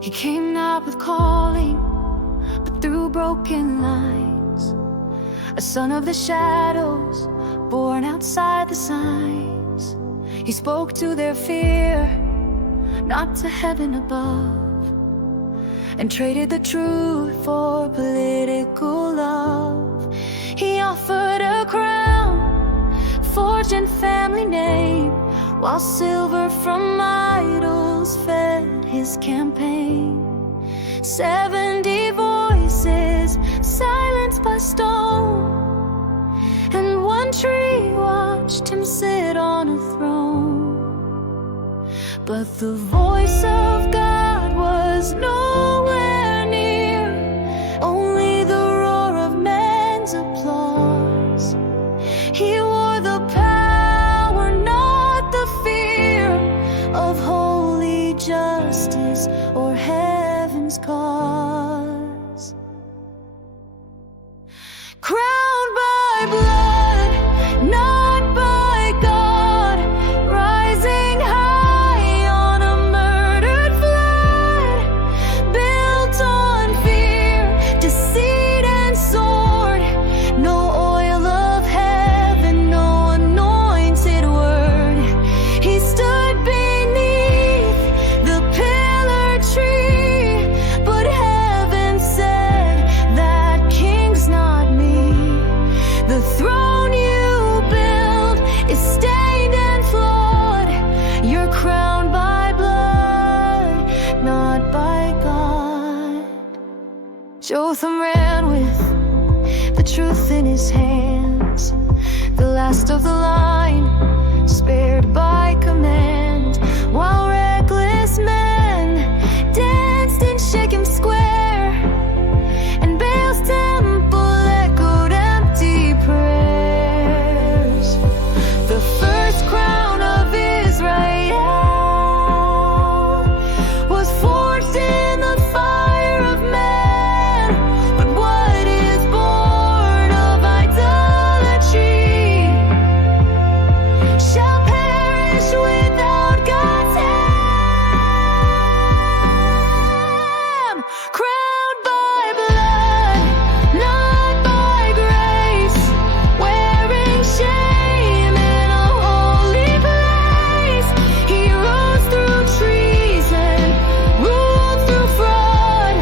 He came not with calling, but through broken lines. A son of the shadows, born outside the signs. He spoke to their fear, not to heaven above, and traded the truth for political love. He offered a crown, forged in family name, while silver from idols fed his campaign. 70 voices silenced by stone, and one tree watched him sit on a throne. But the voice of God was nowhere near, only the roar of men's applause. He wore the power, not the fear, of holy justice or heaven's cause. Crowned by blood, not by God, rising high on a murdered flood, built on fear, deceit and sword. No oil of heaven, no anointed word. He stood beneath the pillar tree, but heaven said, that king's not me. The throne you build is stained and flawed. You're crowned by blood, not by God. Jotham ran with the truth in his hands, the last of the line, spared by command, while reckless men danced in Shechem Square, and Baal's temple echoed empty prayers. The first crown of Israel was forged in the fire of man, but what is born of idolatry shall perish without God's hand. Crowned by blood, not by grace, wearing shame in a holy place. He rose through treason, ruled through fraud,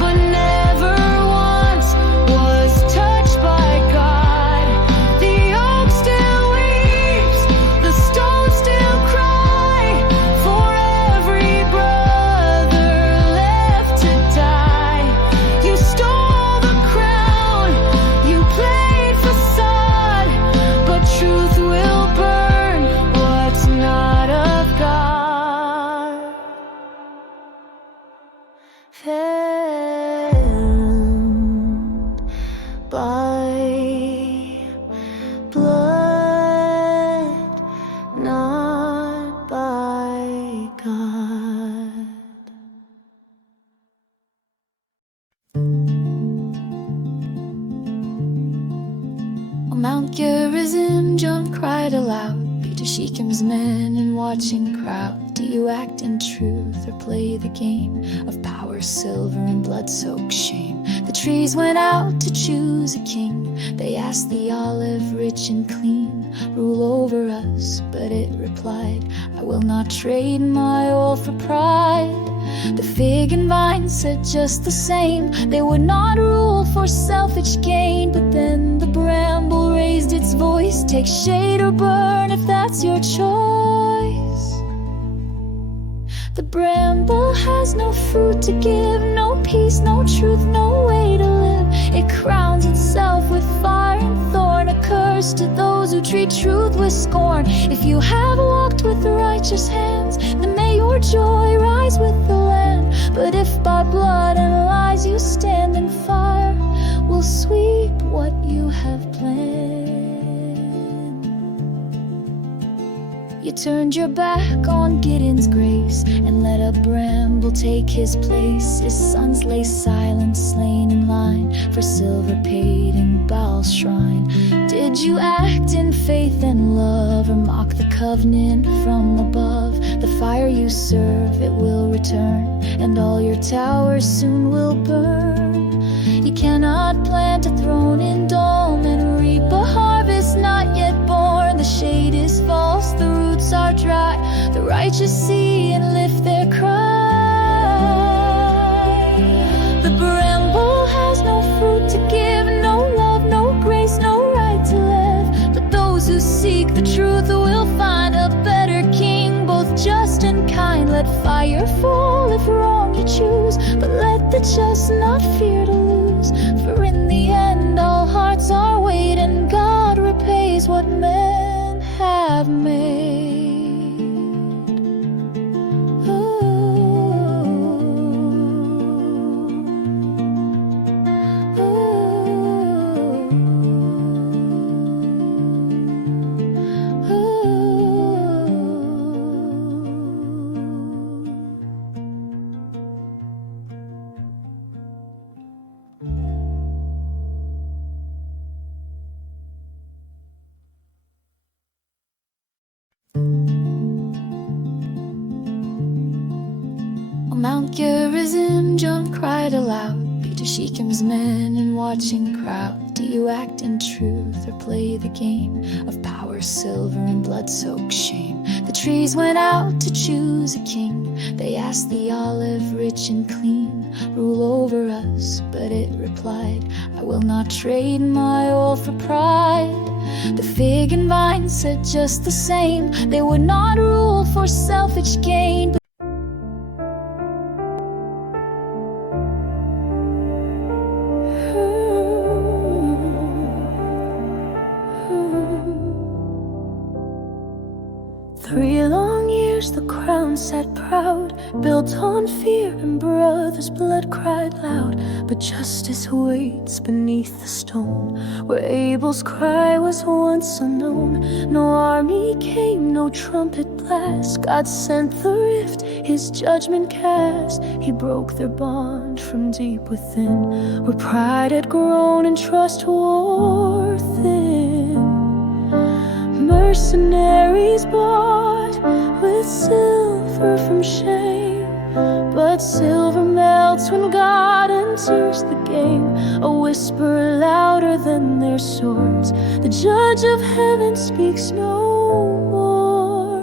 but never once was touched by God. The oak still weeps, the stones still cry, for every brother left to die. You stole the crown, you played facade, but truth will burn what's not of God. Felled by blood, not by God. On Mount Gerizim, John cried aloud, Peter Shechem's men and watching crowd. Do you act in truth or play the game of power, silver, and blood-soaked shame? The trees went out to choose a king. They asked the olive, rich and clean, rule over us, but it replied, I will not trade my oil for pride. The fig and vine said just the same, they would not rule for selfish gain. But then the bramble raised its voice, take shade or burn if that's your choice. The bramble has no fruit to give, no peace, no truth, no way to live. It crowns itself with fire and thorn, a curse to those who treat truth with scorn. If you have walked with righteous hands, then may your joy rise with the land. But if by blood and lies you stand, then fire will sweep what you have planned. You turned your back on Gideon's grace and let a bramble take his place. His sons lay silent, slain in line for silver paid in Baal's shrine. Did you act in faith and love, or mock the covenant from above? The fire you serve, it will return, and all your towers soon will burn. You cannot plant a throne in dome and reap a harvest not yet born. The shade is false, the roots are dry. The righteous see and lift their cry. The bramble has no fruit to give, no love, no grace, no right to live. But those who seek the truth will find a better king, both just and kind. Let fire fall if wrong you choose, but let the just not fear to lose. For in the end all hearts are weighed, and God repays what men have made. Mount Gerizim, John cried aloud, be to Shechem's men and watching crowd. Do you act in truth or play the game of power, silver, and blood-soaked shame? The trees went out to choose a king. They asked the olive, rich and clean, rule over us, but it replied, I will not trade my oil for pride. The fig and vine said just the same, they would not rule for selfish gain. 3 long years the crown sat proud, built on fear, and brothers' blood cried loud. But justice waits beneath the stone, where Abel's cry was once unknown. No army came, no trumpet blast, God sent the rift, his judgment cast. He broke their bond from deep within, where pride had grown and trust wore thin. Mercenaries bought with silver from shame, but silver melts when God enters the game. A whisper louder than their swords, the judge of heaven speaks no more.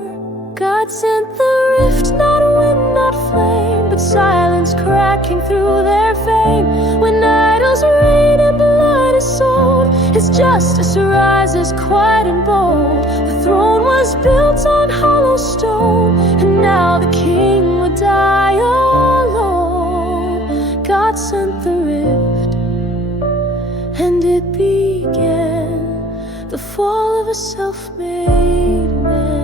God sent the rift, not wind, not flame, but silence cracking through their fame. When idols reign and blood is sold, his justice rises quiet and bold. The throne was built on hollow stone, and now the king would die alone. God sent the rift, and it began the fall of a self-made man.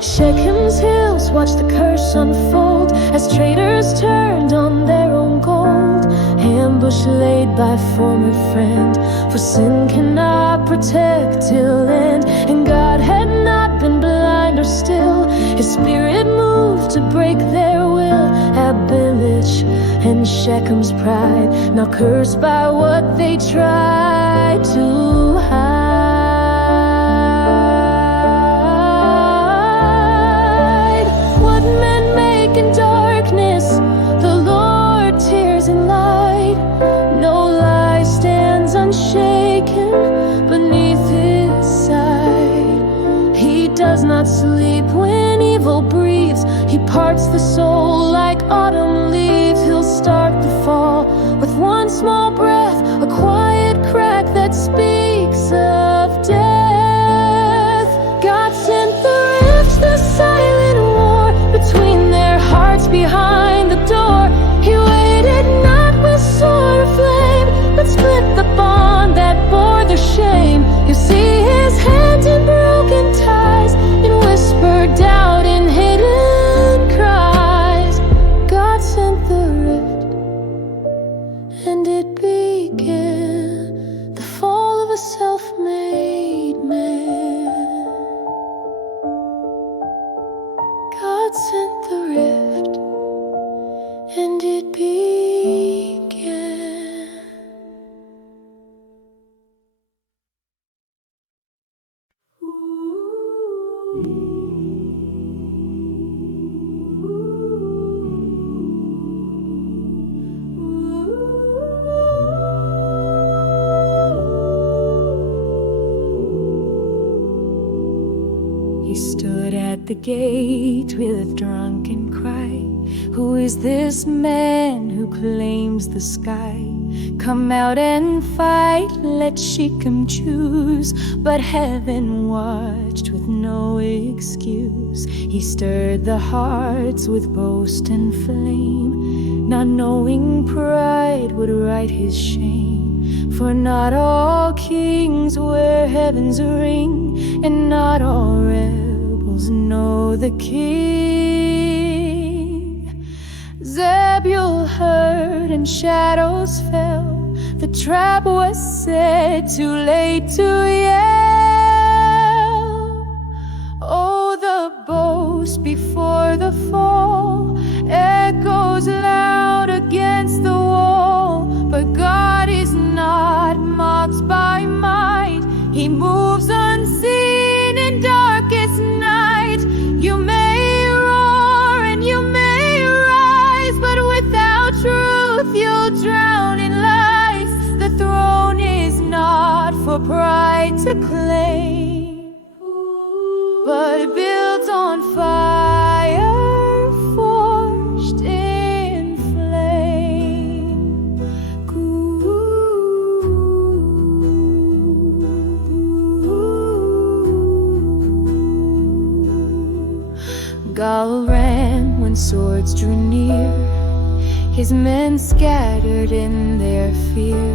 Shechem's hills watched the curse unfold as traitors turned on their own gold. Ambush laid by former friend, for sin cannot protect till end. And God had not been blind or still, his spirit moved to break their will. Abimelech and Shechem's pride, now cursed by what they tried to hide. What men make in darkness, the Lord tears in light. No lie stands unshaken beneath his side. He does not sleep when evil breathes, he parts the soul like autumn leaves. He'll start the fall with one small breath, a quiet crack that speaks of death. God sent the rifts, the silent war between their hearts behind the door. He waited not with sword or flame, but split the bond that bore their shame. You see his hand in broken ties, in whispered doubt and hidden cries. He stood at the gate with a drunken cry. Who is this man who claims the sky? Come out and fight, let Shechem choose. But heaven watched with no excuse. He stirred the hearts with boast and flame, not knowing pride would right his shame. For not all kings wear heaven's ring, and not all rebels know the King. Zebul heard and shadows fell. The trap was set, too late to yell. Oh, the boast before the fall echoes loud against the wall. But God is not mocked by might. He moves unseen in darkest night. You may roar and you may rise, but without truth you'll drown in lies. The throne is not for pride to claim, but built on fire, forged in flame. Gaul ran when swords drew near. His men scattered in their fear.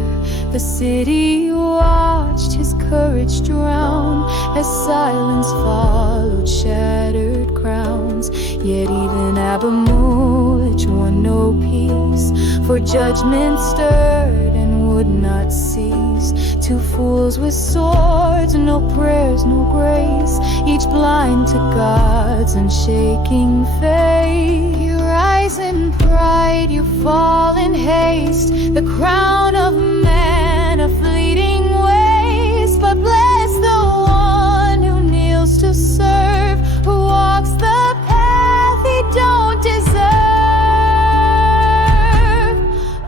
The city watched his courage drown as silence followed shattered crowns. Yet even Abimelech won no peace, for judgment stirred and would not cease. Two fools with swords, no prayers, no grace, each blind to God's unshaking faith. You rise in pride, you fall in haste, the crown of man a fleeting waste. But bless the one who kneels to serve, who walks the path he don't deserve.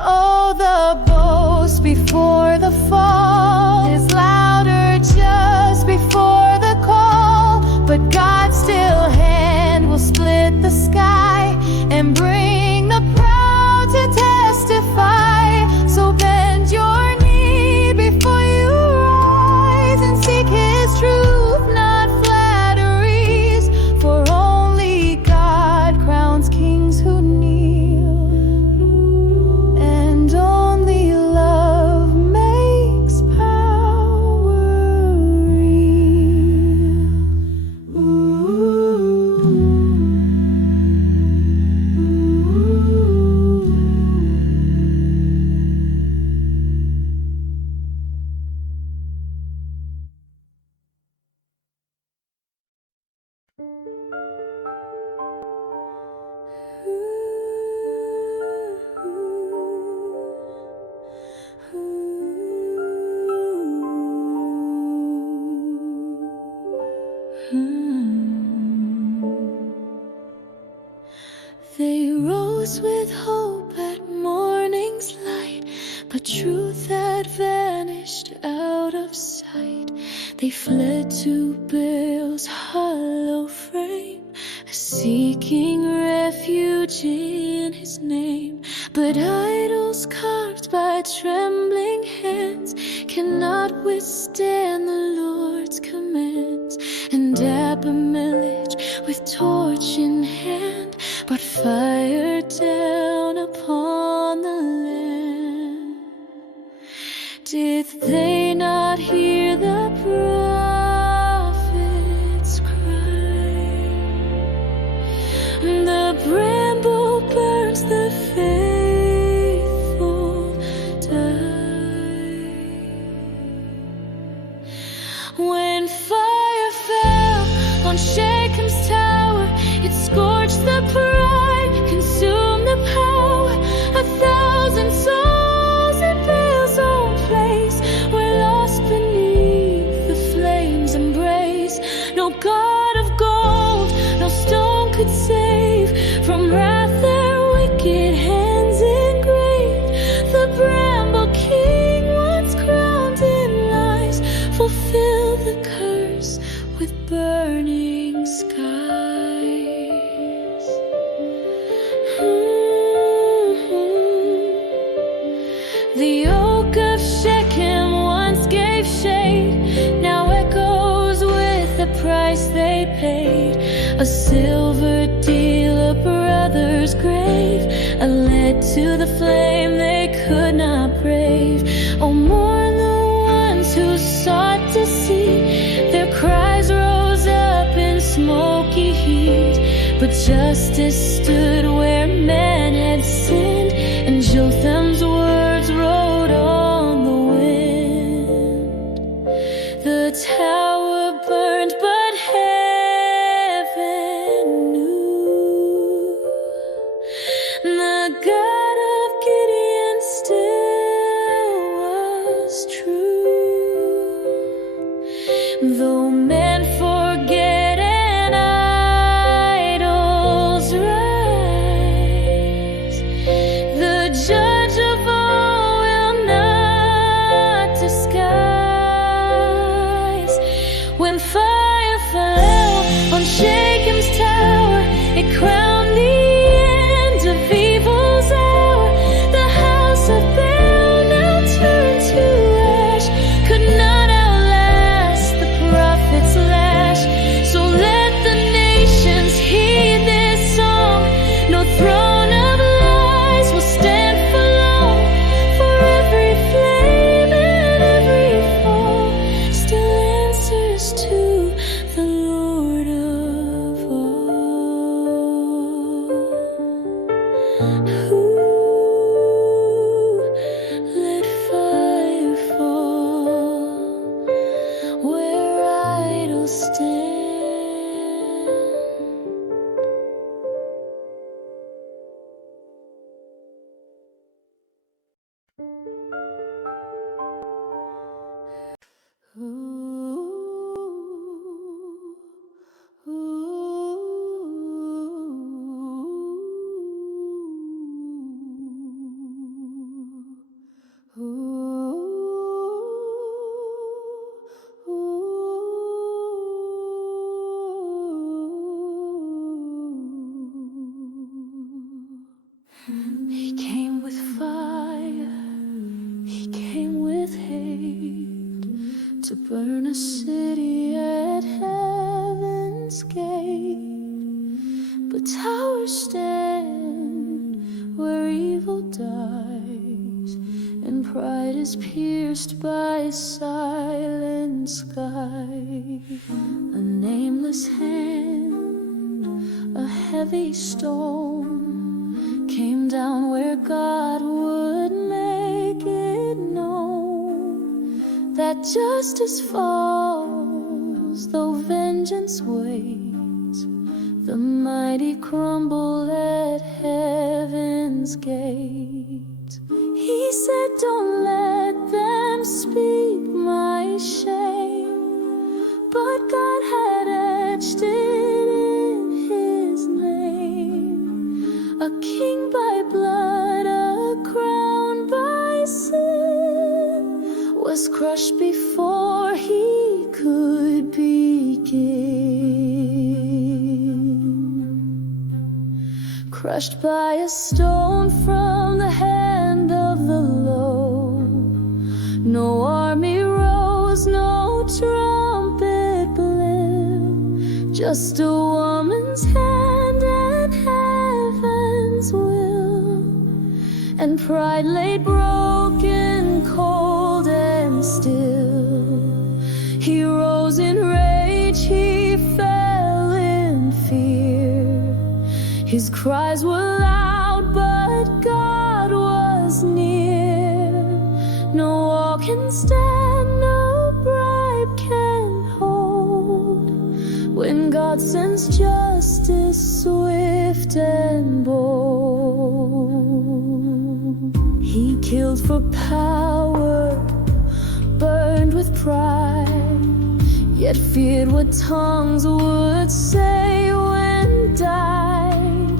Oh, the boast before the fall is louder just before the call. But God's still hand will split the sky and bring the proud to testify. So bend your knee before you rise and seek his truth, not flatteries. For only God crowns kings who kneel, and only love makes power They rose with hope at morning's light, but truth had vanished out of sight. They fled to Baal's hollow frame, seeking refuge in his name. But idols carved by trembling hands cannot withstand the Lord's commands. And Abimelech, with torch in hand, brought fire down upon the land. Did they not hear the prophets cry? The bramble burns, the faithful die. When fire fell on Shechem's tower, it scorched the pride, consumed the power. 1,000 souls in Baal's own place were lost beneath the flames' embrace. No god of gold, no stone could save from wrath their wicked hands engraved. The Bramble king, once crowned in lies, fulfilled the curse with burning price they paid, a silver deal, a brother's grave, a lead to the flame they could not brave. Oh, mourn the ones who sought to see, their cries rose up in smoky heat, but justice stood where man had sinned, and Jotham's words rode on the wind. The tower burned, but heaven knew the God of Gideon still was true. Though men forget and idols rise, the judge of all will not disguise. When fire fell on Shechem's tower, it crowned the end of evil's hour. The house of Baal now turned to ash, could not outlast the prophet's lash. So let the nations heed this song. No throne of lies will stand for long, for every flame and every fall still answers to the Lord of all. Who let fire fall where idols stand? He came with fire, he came with hate, to burn a city at heaven's gate. But towers stand where evil dies, and pride is pierced by a silent sky. A nameless hand, a heavy stone, came down where God would make it known that justice falls though vengeance waits. The mighty crumble at heaven's gate. He said, don't let them speak my shame, but God had etched it in his name. A king by blood, a crown by sin, was crushed before he could begin. Crushed by a stone from the hand of the Lord. No army rose, no trumpet blew, just a woman's hand and heaven's will. And pride lay broken, cold and still. He rose in rage, he fell in fear. His cries were loud, but God was near. No wall can stand, no bribe can hold, when God sends justice swift and bold. He killed for power, burned with pride, yet feared what tongues would say when died.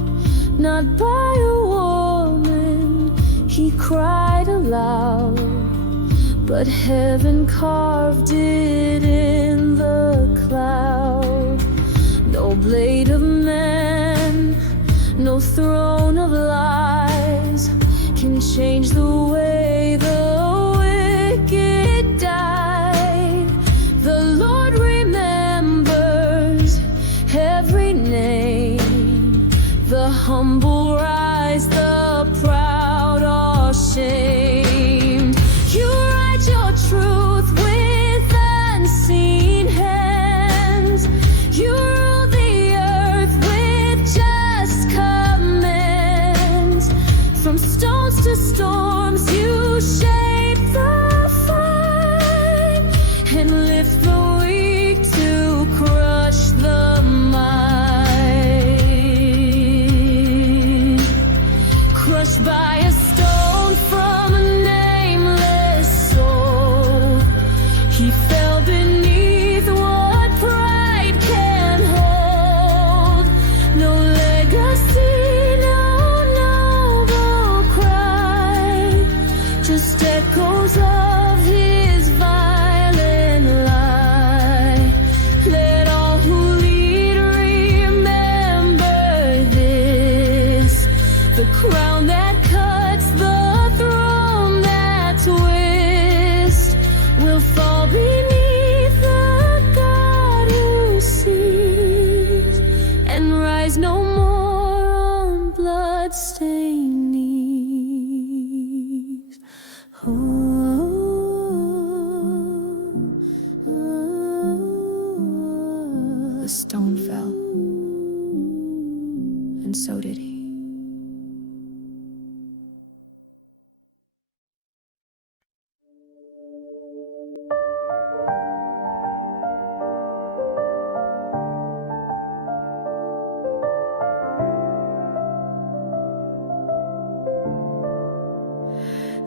Not by a woman he cried aloud, but heaven carved it in the cloud. No blade of man, no throne of lies can change the way the wicked died. The Lord remembers the stone fell, and so did he.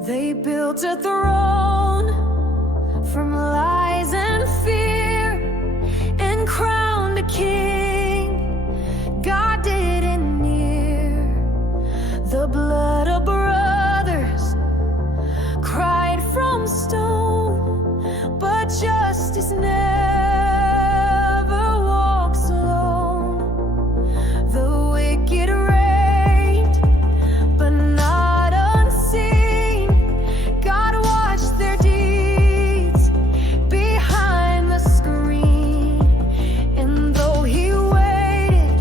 They built a throne from lies and fear and crowned a king God didn't hear. The blood of brothers cried from stone, but justice never walks alone. The wicked reigned, but not unseen. God watched their deeds behind the screen, and though he waited,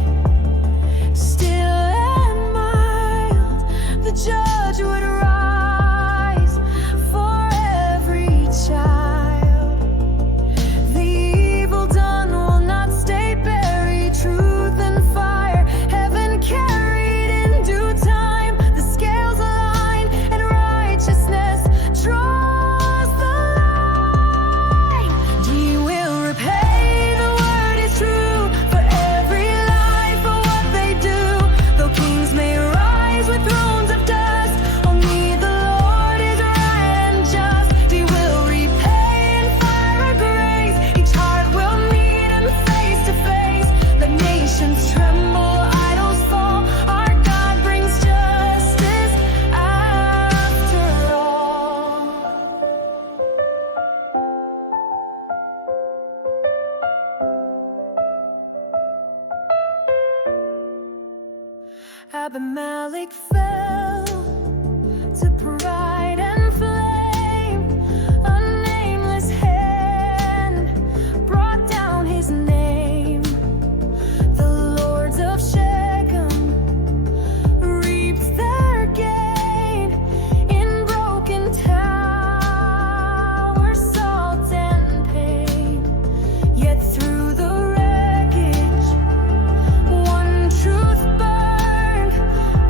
still and mild, the judge would rise for every child. The evil done will not stay buried. Truth and fire, heaven carried in due time. The scales align and righteousness draws the line. He will repay, the word is true, for every life for what they do. Though kings may rise with thrones of dust, only the Lord is right and just. He will repay in fire or grace. Each heart will meet him face to face. The nations tremble, idols fall. Our God brings justice after all. Abimelech fell to pride and flame. A nameless hand brought down his name. The lords of Shechem reaped their gain in broken towers, salt and pain. Yet through the wreckage, one truth burned.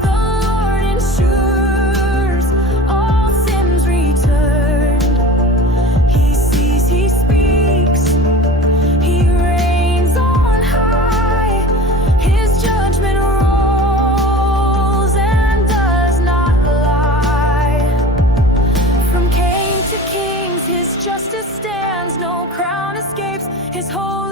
The Lord ensures all sins returned. He sees, he speaks, he reigns on high. His judgment rolls and does not lie. From king to kings, his justice stands. No crown escapes his holy